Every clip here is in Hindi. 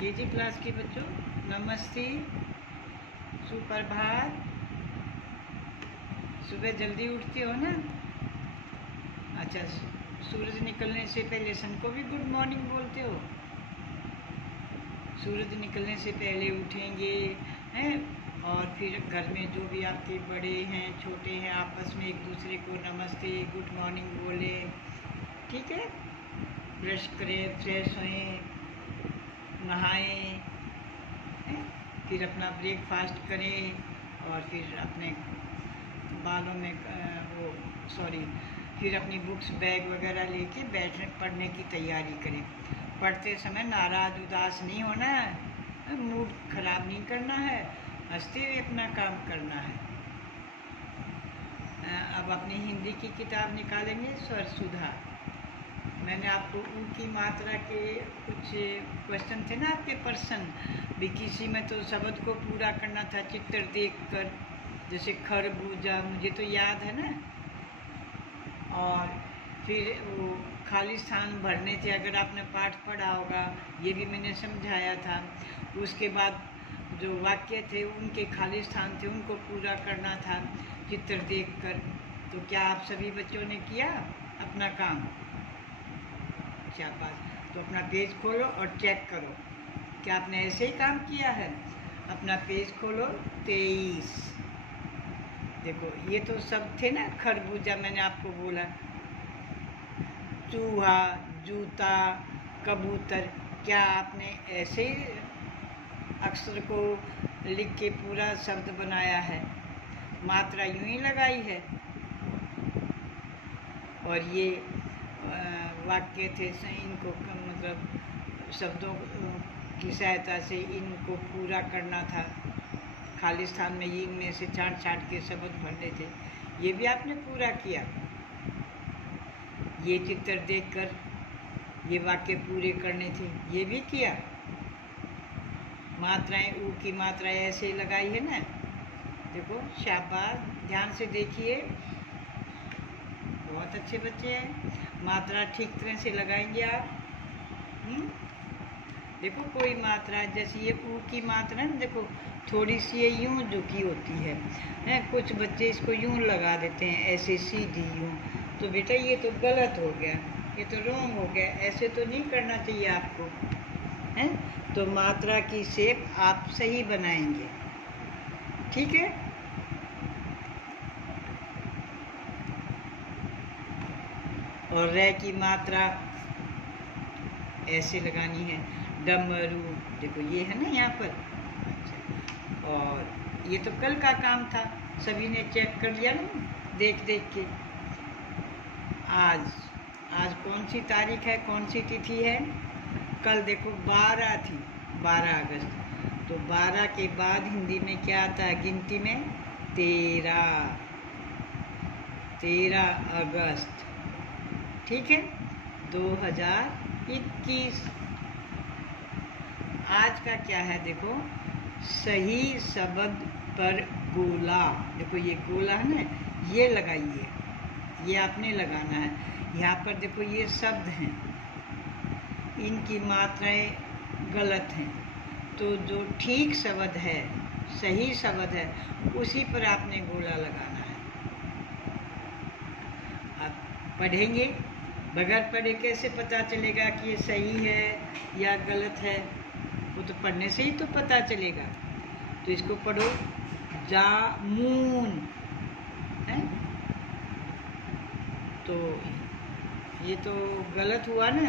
केजी क्लास के बच्चों नमस्ते, सुप्रभात। सुबह जल्दी उठते हो ना? अच्छा, सूरज निकलने से पहले सन को भी गुड मॉर्निंग बोलते हो? सूरज निकलने से पहले उठेंगे हैं, और फिर घर में जो भी आपके बड़े हैं छोटे हैं आपस में एक दूसरे को नमस्ते गुड मॉर्निंग बोले। ठीक है, ब्रश करें, फ्रेश होएं, नहाएं, फिर अपना ब्रेकफास्ट करें और फिर अपने बालों में फिर अपनी बुक्स बैग वगैरह लेके बैठने पढ़ने की तैयारी करें। पढ़ते समय नाराज़ उदास नहीं होना है, मूड ख़राब नहीं करना है, हंसते हुए अपना काम करना है। अब अपनी हिंदी की किताब निकालेंगे, स्वर सुधा। मैंने आपको ऊ की मात्रा के कुछ क्वेश्चन थे ना आपके प्रश्न भी, किसी में तो शब्द को पूरा करना था चित्र देखकर, जैसे खरबूजा, मुझे तो याद है ना। और फिर वो खाली स्थान भरने थे, अगर आपने पाठ पढ़ा होगा, ये भी मैंने समझाया था। उसके बाद जो वाक्य थे उनके खाली स्थान थे, उनको पूरा करना था चित्र देखकर। तो क्या आप सभी बच्चों ने किया अपना काम? शाबाश। तो अपना पेज खोलो और चेक करो, क्या आपने ऐसे ही काम किया है? अपना पेज खोलो 23। देखो ये तो सब थे ना, खरबूजा मैंने आपको बोला, चूहा, जूता, कबूतर। क्या आपने ऐसे अक्षर को लिख के पूरा शब्द बनाया है? मात्रा यूं ही लगाई है। और ये वाक्य थे, इनको मतलब शब्दों की सहायता से इनको पूरा करना था। खाली स्थान में इनमें से छांट के शब्द भरने थे, ये भी आपने पूरा किया। ये चित्र देखकर ये वाक्य पूरे करने थे, ये भी किया। मात्राएं, ऊ की मात्राएं ऐसे लगाई है ना। देखो शाबाश, ध्यान से देखिए, बहुत अच्छे बच्चे हैं। मात्रा ठीक तरह से लगाएंगे आप। देखो कोई मात्रा, जैसे ये ऊ की मात्रा ना, देखो थोड़ी सी ये यूं झुकी होती है, कुछ बच्चे इसको यूं लगा देते हैं ऐसे सीधी यूं। तो बेटा ये तो गलत हो गया, ये तो रॉन्ग हो गया, ऐसे तो नहीं करना चाहिए आपको, है? तो मात्रा की शेप आप सही बनाएंगे, ठीक है? और रे की मात्रा ऐसे लगानी है, डमरू। देखो ये है ना यहाँ पर। अच्छा, और ये तो कल का काम था, सभी ने चेक कर लिया ना देख के। आज कौन सी तारीख है, कौन सी तिथि है? कल देखो 12 थी, 12 अगस्त। तो 12 के बाद हिंदी में क्या आता है गिनती में? 13 अगस्त, ठीक है, 2021। आज का क्या है देखो, सही शब्द पर गोला। देखो ये गोला है ना, ये लगाइए, ये आपने लगाना है। यहाँ पर देखो ये शब्द हैं, इनकी मात्राएं गलत हैं, तो जो ठीक शब्द है, सही शब्द है, उसी पर आपने गोला लगाना है। आप पढ़ेंगे, बगैर पढ़े कैसे पता चलेगा कि ये सही है या गलत है? वो तो पढ़ने से ही तो पता चलेगा। तो इसको पढ़ो, जामुन है, तो ये तो गलत हुआ ना,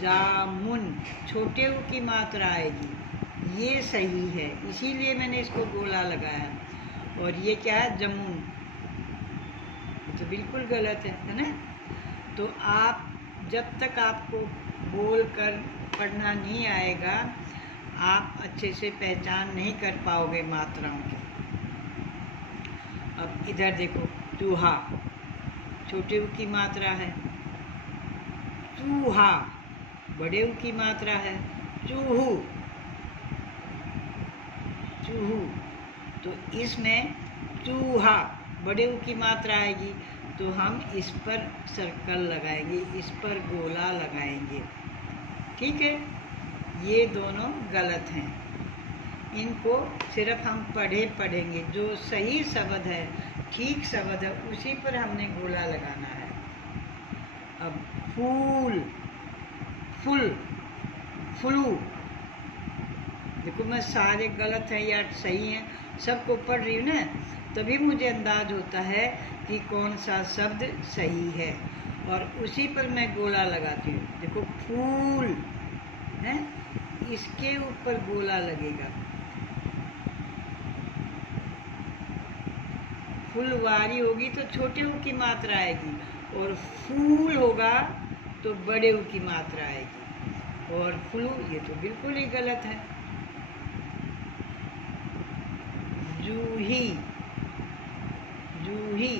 जामुन छोटे ऊ की मात्रा आएगी, ये सही है, इसीलिए मैंने इसको गोला लगाया। और ये क्या है, जमुन, ये तो बिल्कुल गलत है ना। तो आप जब तक आपको बोल कर पढ़ना नहीं आएगा, आप अच्छे से पहचान नहीं कर पाओगे मात्राओं की। अब इधर देखो, चूहा, छोटे ऊ की मात्रा है, चूहा, बड़े ऊ की मात्रा है, चूहू, चूहू। तो इसमें चूहा बड़े ऊ की मात्रा आएगी, तो हम इस पर सर्कल लगाएंगे, इस पर गोला लगाएंगे, ठीक है? ये दोनों गलत हैं। इनको सिर्फ हम पढ़ेंगे। जो सही शब्द है, ठीक शब्द है, उसी पर हमने गोला लगाना है। अब फूल, फुल, फ्लू, देखो मैं सारे गलत हैं या सही हैं सबको पढ़ रही हूँ ना, तभी मुझे अंदाज होता है कि कौन सा शब्द सही है, और उसी पर मैं गोला लगाती हूँ। देखो फूल है, इसके ऊपर गोला लगेगा। फुलवारी होगी तो छोटे ऊ की मात्रा आएगी, और फूल होगा तो बड़े ऊ की मात्रा आएगी। और फ्लू ये तो बिल्कुल ही गलत है। जूही, जूही,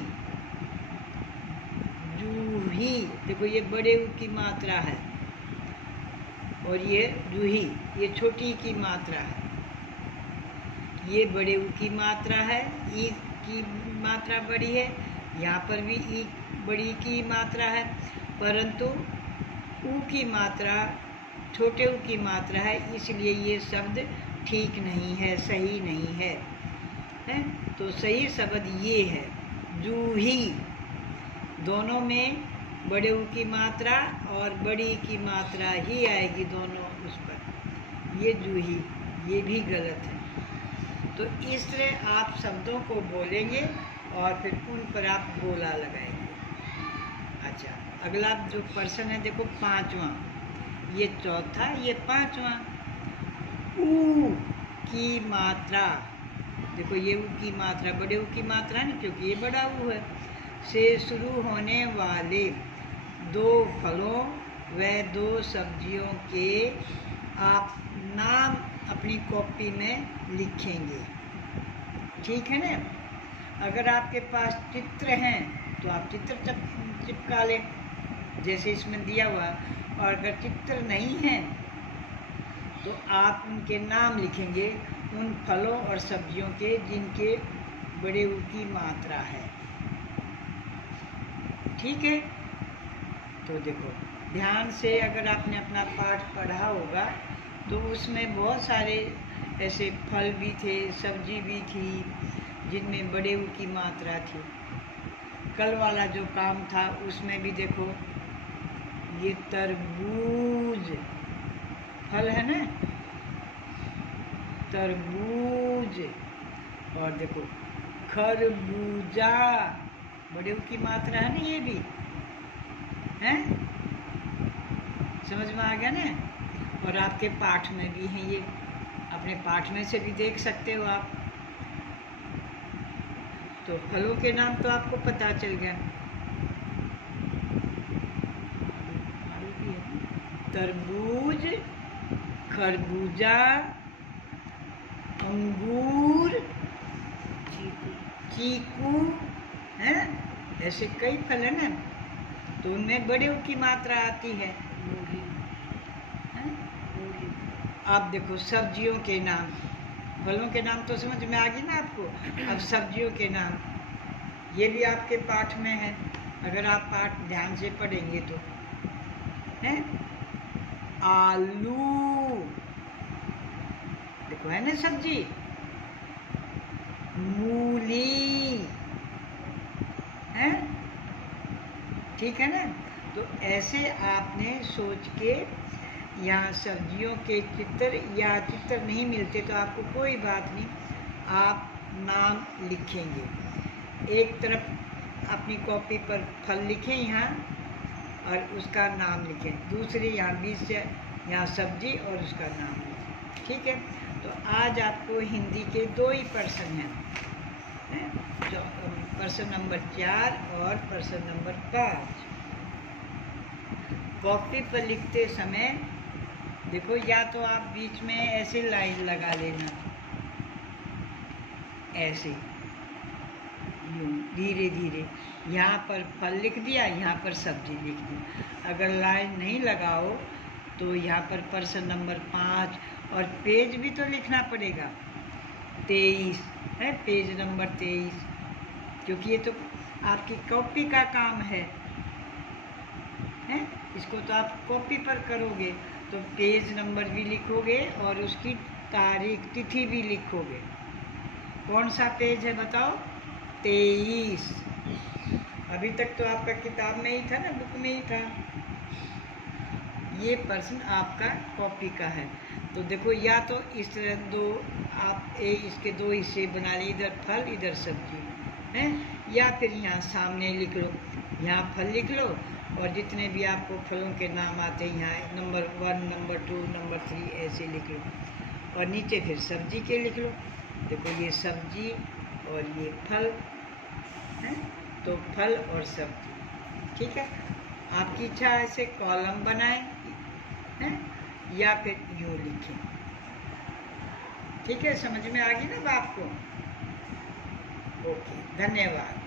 जूही, देखो ये बड़े ऊ की मात्रा है, और ये जूही ये छोटी की मात्रा है। ये बड़े ऊ की मात्रा है, ई की मात्रा बड़ी है, यहाँ पर भी ई बड़ी की मात्रा है, परंतु ऊ की मात्रा छोटे ऊ की मात्रा है, इसलिए ये शब्द ठीक नहीं है, सही नहीं है, हैं? तो सही शब्द ये है जूही। दोनों में बड़े ऊ की मात्रा और बड़ी की मात्रा ही आएगी दोनों उस पर, ये जूही, ये भी गलत है। तो इस तरह आप शब्दों को बोलेंगे और फिर उन पर आप गोला लगाएंगे। अच्छा, अगला जो पर्सन है देखो पांचवा, ये चौथा, ये पांचवा। ऊ की मात्रा, देखो ये ऊ की मात्रा बड़े ऊ की मात्रा नहीं, क्योंकि ये बड़ा ऊ है, से शुरू होने वाले दो फलों व दो सब्जियों के आप नाम अपनी कॉपी में लिखेंगे। ठीक है ना? अगर आपके पास चित्र हैं तो आप चित्र चिपका लें, जैसे इसमें दिया हुआ, और अगर चित्र नहीं है तो आप उनके नाम लिखेंगे, उन फलों और सब्जियों के जिनके बड़े ऊ की मात्रा है। ठीक है? तो देखो ध्यान से, अगर आपने अपना पाठ पढ़ा होगा तो उसमें बहुत सारे ऐसे फल भी थे, सब्जी भी थी, जिनमें बड़े ऊ की मात्रा थी। कल वाला जो काम था उसमें भी देखो, ये तरबूज फल है ना, तरबूज, और देखो खरबूजा, बड़े ऊ की मात्रा है ना, ये भी है, समझ में आ गया ना? और आपके पाठ में भी है, ये अपने पाठ में से भी देख सकते हो आप। तो फलों के नाम तो आपको पता चल गया, तरबूज, खरबूजा, अंगूर, चीकू, हैं? ऐसे कई फल है ना, तो उनमें बड़े ऊ की मात्रा आती है। आप देखो सब्जियों के नाम, फलों के नाम तो समझ में आ गई ना आपको। अब सब्जियों के नाम, ये भी आपके पाठ में है, अगर आप पाठ ध्यान से पढ़ेंगे तो, है आलू, देखो है ना सब्जी, मूली, है, ठीक है ना? तो ऐसे आपने सोच के, यहाँ सब्जियों के चित्र, या चित्र नहीं मिलते तो आपको कोई बात नहीं, आप नाम लिखेंगे। एक तरफ अपनी कॉपी पर फल लिखें यहाँ, और उसका नाम लिखें, दूसरे यहाँ बीच से यहाँ सब्जी और उसका नाम लिखें। ठीक है? तो आज आपको हिंदी के दो ही पर्सन हैं, जो पर्सन नंबर 4 और पर्सन नंबर 5। कॉपी पर लिखते समय देखो, या तो आप बीच में ऐसे लाइन लगा लेना, ऐसे यूं धीरे धीरे, यहाँ पर फल लिख दिया, यहाँ पर सब्जी लिख दी। अगर लाइन नहीं लगाओ तो यहाँ पर पर्सन नंबर 5, और पेज भी तो लिखना पड़ेगा, 23 है, पेज नंबर 23, क्योंकि ये तो आपकी कॉपी का काम है, इसको तो आप कॉपी पर करोगे, तो पेज नंबर भी लिखोगे और उसकी तारीख तिथि भी लिखोगे। कौन सा पेज है बताओ? 23। अभी तक तो आपका किताब में ही था ना, बुक में ही था। ये प्रश्न आपका कॉपी का है। तो देखो, या तो इस तरह दो आप इसके दो हिस्से बना लिए, इधर फल इधर सब्जी है, या फिर यहाँ सामने लिख लो, यहाँ फल लिख लो और जितने भी आपको फलों के नाम आते हैं यहाँ नंबर 1, नंबर 2, नंबर 3 ऐसे लिख लो, और नीचे फिर सब्जी के लिख लो। देखो ये सब्जी और ये फल है, तो फल और सब्जी। ठीक है, आपकी इच्छा ऐसे कॉलम बनाएं हैं या फिर यूँ लिखें। ठीक है, समझ में आ गई ना बात को? ओके, धन्यवाद।